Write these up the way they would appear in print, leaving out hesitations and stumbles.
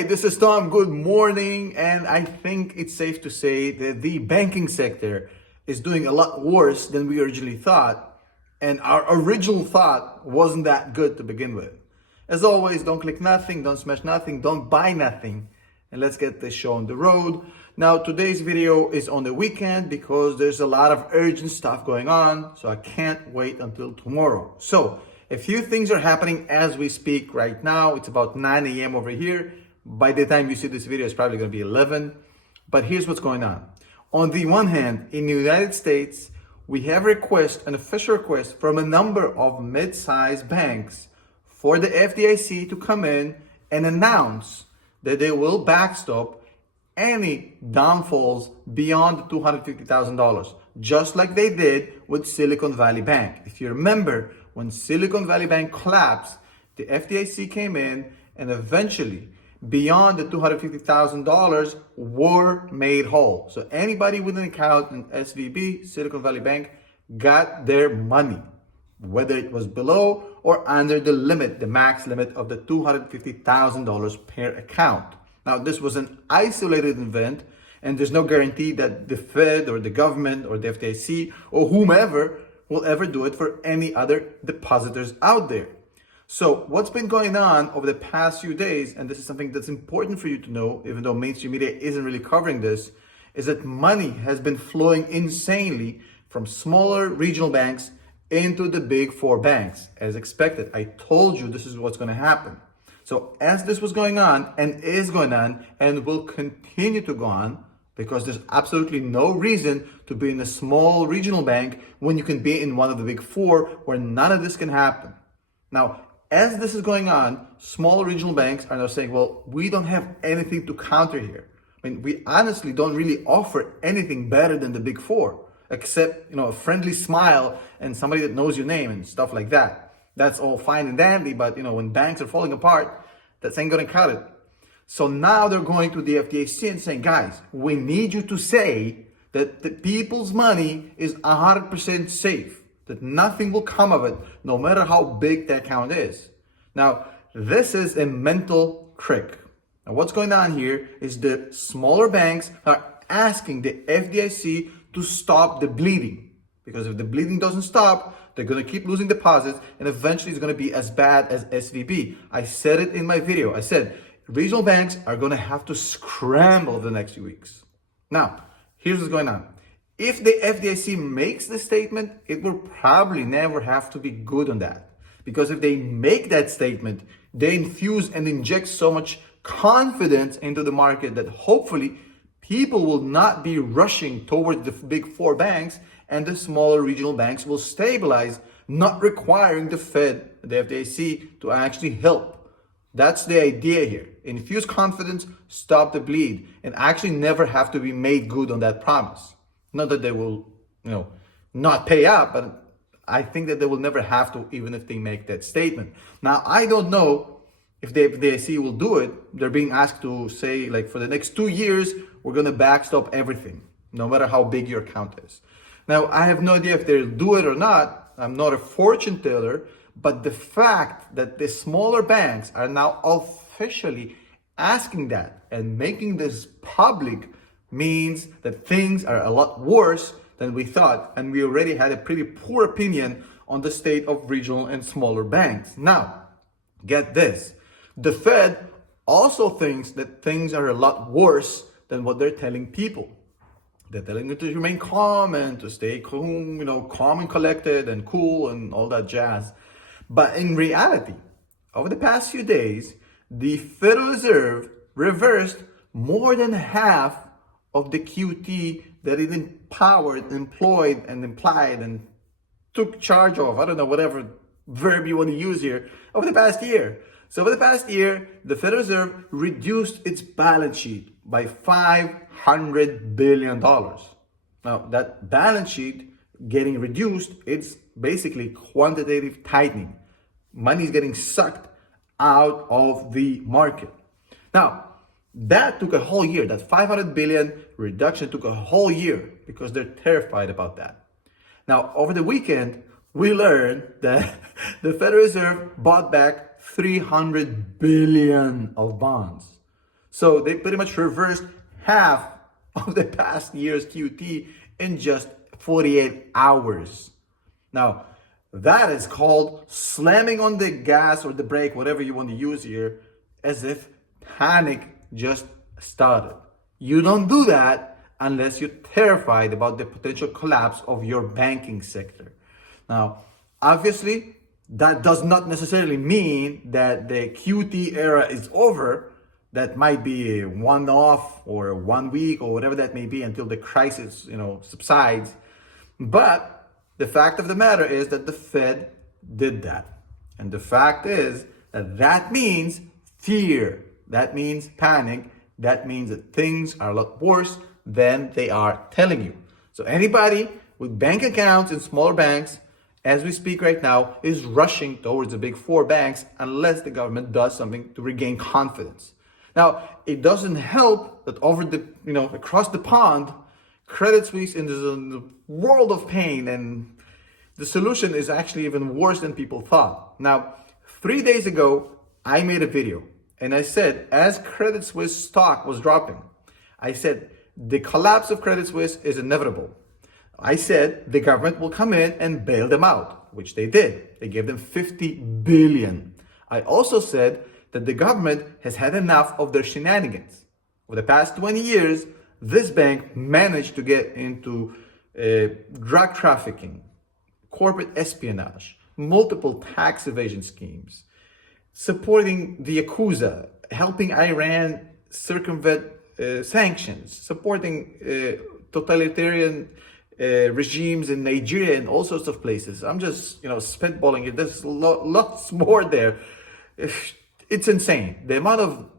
Hey, this is Tom. Good morning. And I think it's safe to say that the banking sector is doing a lot worse than we originally thought. And our original thought wasn't that good to begin with. As always, don't click nothing, don't smash nothing, don't buy nothing. And let's get this show on the road. Now, today's video is on the weekend because there's a lot of urgent stuff going on. So I can't wait until tomorrow. So a few things are happening as we speak right now. It's about 9 a.m. over here. By the time you see this video, it's probably going to be 11. But here's what's going on. On the one hand, in the United States, we have an official request from a number of mid-sized banks for the FDIC to come in and announce that they will backstop any downfalls beyond $250,000, just like they did with Silicon Valley Bank. If you remember, when Silicon Valley Bank collapsed, the FDIC came in and eventually beyond the $250,000 were made whole. So anybody with an account in SVB, Silicon Valley Bank, got their money, whether it was below or under the limit, the max limit of the $250,000 per account. Now, this was an isolated event, and there's no guarantee that the Fed or the government or the FDIC or whomever will ever do it for any other depositors out there. So what's been going on over the past few days, and this is something that's important for you to know, even though mainstream media isn't really covering this, is that money has been flowing insanely from smaller regional banks into the big four banks, as expected. I told you this is what's going to happen. So as this was going on and is going on and will continue to go on, because there's absolutely no reason to be in a small regional bank when you can be in one of the big four where none of this can happen. Now, as this is going on, small regional banks are now saying, well, we don't have anything to counter here. I mean, we honestly don't really offer anything better than the big four, except, a friendly smile and somebody that knows your name and stuff like that. That's all fine and dandy, but when banks are falling apart, that ain't gonna cut it. So now they're going to the FDIC and saying, guys, we need you to say that the people's money is 100% safe, that nothing will come of it, no matter how big the account is. Now, this is a mental trick. Now, what's going on here is the smaller banks are asking the FDIC to stop the bleeding. Because if the bleeding doesn't stop, they're going to keep losing deposits, and eventually it's going to be as bad as SVB. I said it in my video. I said, regional banks are going to have to scramble the next few weeks. Now, here's what's going on. If the FDIC makes the statement, it will probably never have to be good on that. Because if they make that statement, they infuse and inject so much confidence into the market that hopefully people will not be rushing towards the big four banks, and the smaller regional banks will stabilize, not requiring the Fed, the FDIC, to actually help. That's the idea here. Infuse confidence, stop the bleed, and actually never have to be made good on that promise. Not that they will, not pay up, but I think that they will never have to, even if they make that statement. Now, I don't know if the FDIC will do it. They're being asked to say, for the next 2 years, we're going to backstop everything, no matter how big your account is. Now, I have no idea if they'll do it or not. I'm not a fortune teller, but the fact that the smaller banks are now officially asking that and making this public means that things are a lot worse than we thought. And we already had a pretty poor opinion on the state of regional and smaller banks. Now, get this. The Fed also thinks that things are a lot worse than what they're telling people. They're telling you to remain calm and to stay calm, calm and collected and cool and all that jazz. But in reality, over the past few days, the Federal Reserve reversed more than half of the QT that it employed and implied and took charge of, I don't know, whatever verb you want to use here, over the past year. So over the past year, the Federal Reserve reduced its balance sheet by $500 billion. Now, that balance sheet getting reduced, it's basically quantitative tightening. Money is getting sucked out of the market. Now, that took a whole year. That 500 billion reduction took a whole year because they're terrified about that. Now, over the weekend, we learned that the Federal Reserve bought back 300 billion of bonds. So they pretty much reversed half of the past year's QT in just 48 hours. Now, that is called slamming on the gas or the brake, whatever you want to use here, as if panic just started. You don't do that unless you're terrified about the potential collapse of your banking sector. Now, obviously, that does not necessarily mean that the QT era is over. That might be a one-off or 1 week or whatever that may be until the crisis, subsides. But the fact of the matter is that the Fed did that. And the fact is that that means fear. That means panic. That means that things are a lot worse than they are telling you. So anybody with bank accounts in smaller banks, as we speak right now, is rushing towards the big four banks unless the government does something to regain confidence. Now, it doesn't help that across the pond, Credit Suisse is in the world of pain, and the solution is actually even worse than people thought. Now, 3 days ago, I made a video and I said, as Credit Suisse stock was dropping, I said, the collapse of Credit Suisse is inevitable. I said the government will come in and bail them out, which they did. They gave them 50 billion. I also said that the government has had enough of their shenanigans. Over the past 20 years, this bank managed to get into drug trafficking, corporate espionage, multiple tax evasion schemes, supporting the Yakuza, helping Iran circumvent sanctions, supporting totalitarian regimes in Nigeria and all sorts of places. I'm just, spitballing it. There's lots more there. It's insane. The amount of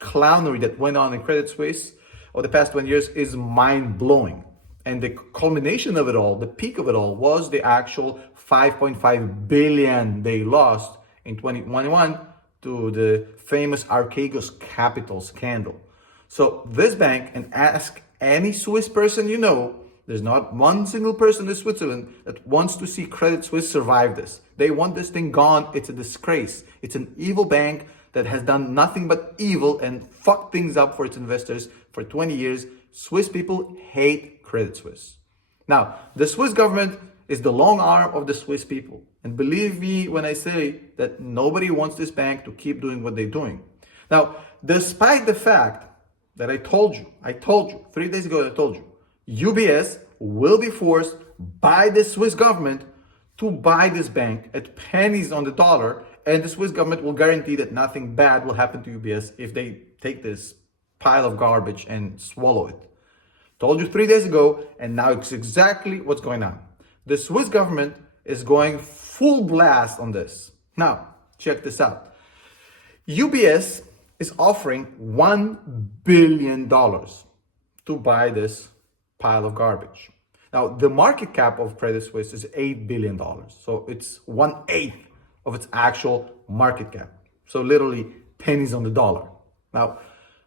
clownery that went on in Credit Suisse over the past 20 years is mind-blowing. And the culmination of it all, the peak of it all, was the actual 5.5 billion they lost in 2021 to the famous Archegos Capital scandal. So this bank, and ask any Swiss person you know, there's not one single person in Switzerland that wants to see Credit Suisse survive this. They want this thing gone. It's a disgrace. It's an evil bank that has done nothing but evil and fucked things up for its investors for 20 years. Swiss people hate Credit Suisse. Now, the Swiss government is the long arm of the Swiss people. And believe me when I say that nobody wants this bank to keep doing what they're doing. Now, despite the fact that I told you 3 days ago, I told you, UBS will be forced by the Swiss government to buy this bank at pennies on the dollar, and the Swiss government will guarantee that nothing bad will happen to UBS if they take this pile of garbage and swallow it. Told you 3 days ago, and now it's exactly what's going on. The Swiss government is going full blast on this. Now, check this out. UBS is offering $1 billion to buy this pile of garbage. Now, the market cap of Credit Suisse is $8 billion. So it's 1/8 of its actual market cap. So literally pennies on the dollar. Now,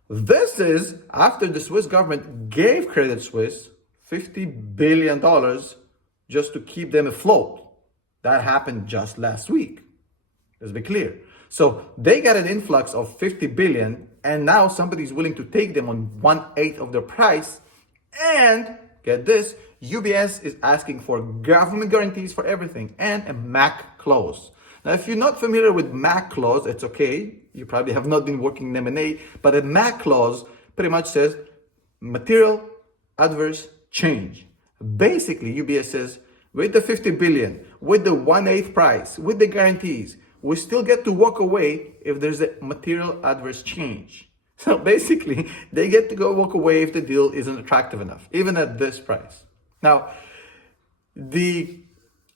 this is after the Swiss government gave Credit Suisse $50 billion just to keep them afloat. That happened just last week. Let's be clear. So they got an influx of 50 billion, and now somebody's willing to take them on 1/8 of their price. And get this, UBS is asking for government guarantees for everything and a MAC clause. Now, if you're not familiar with MAC clause, it's okay. You probably have not been working in M&A, but a MAC clause pretty much says material adverse change. Basically, UBS says, with the 50 billion, with the 1/8 price, with the guarantees, we still get to walk away if there's a material adverse change. So basically, they get to go walk away if the deal isn't attractive enough, even at this price. Now,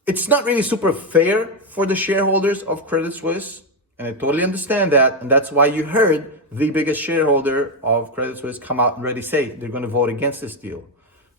it's not really super fair for the shareholders of Credit Suisse, and I totally understand that, and that's why you heard the biggest shareholder of Credit Suisse come out and already say they're going to vote against this deal.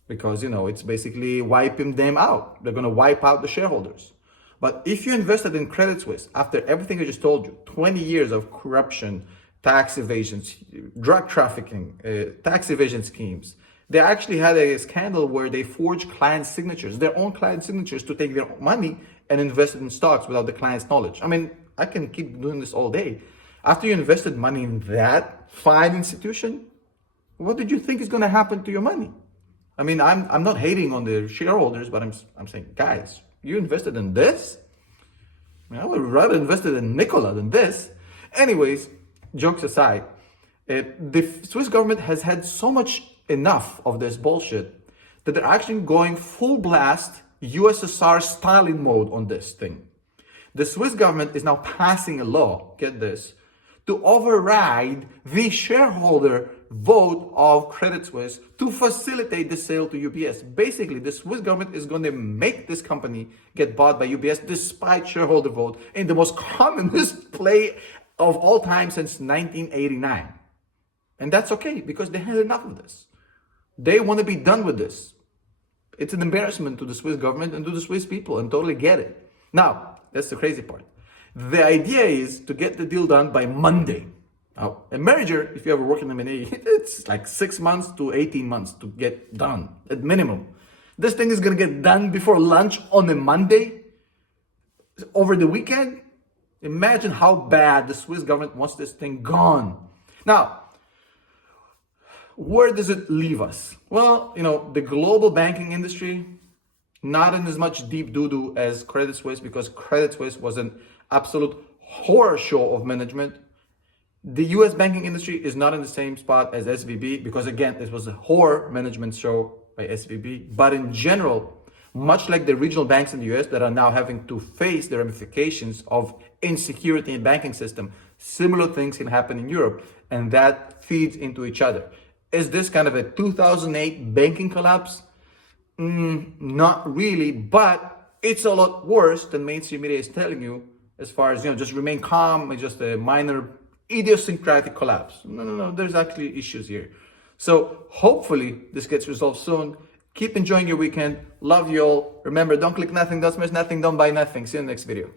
Because, it's basically wiping them out. They're going to wipe out the shareholders. But if you invested in Credit Suisse, after everything I just told you, 20 years of corruption, tax evasions, drug trafficking, tax evasion schemes, they actually had a scandal where they forged client signatures, their own client signatures, to take their money and invest it in stocks without the client's knowledge. I mean, I can keep doing this all day. After you invested money in that fine institution, what did you think is going to happen to your money? I mean, I'm not hating on the shareholders, but I'm saying, guys, you invested in this? I mean, I would rather invested in Nikola than this. Anyways, jokes aside, the Swiss government has had so much enough of this bullshit that they're actually going full blast USSR Stalin mode on this thing. The Swiss government is now passing a law, get this, to override the shareholder vote of Credit Suisse to facilitate the sale to UBS. Basically, the Swiss government is going to make this company get bought by UBS despite shareholder vote in the most communist play of all time since 1989. And that's okay because they had enough of this. They want to be done with this. It's an embarrassment to the Swiss government and to the Swiss people, and totally get it. Now, that's the crazy part. The idea is to get the deal done by Monday. Now, a merger, if you ever work in M&A, it's like 6 months to 18 months to get done at minimum. This thing is going to get done before lunch on a Monday, over the weekend. Imagine how bad the Swiss government wants this thing gone. Now, where does it leave us? Well, the global banking industry, not in as much deep doo-doo as Credit Suisse, because Credit Suisse was an absolute horror show of management. The US banking industry is not in the same spot as SVB, because again, this was a horror management show by SVB. But in general, much like the regional banks in the US that are now having to face the ramifications of insecurity in the banking system, similar things can happen in Europe, and that feeds into each other. Is this kind of a 2008 banking collapse? Not really, but it's a lot worse than mainstream media is telling you, as far as, just remain calm, it's just a minor idiosyncratic collapse. No, there's actually issues here. So hopefully this gets resolved soon. Keep enjoying your weekend. Love you all. Remember, don't click nothing, don't smash nothing, don't buy nothing. See you in the next video.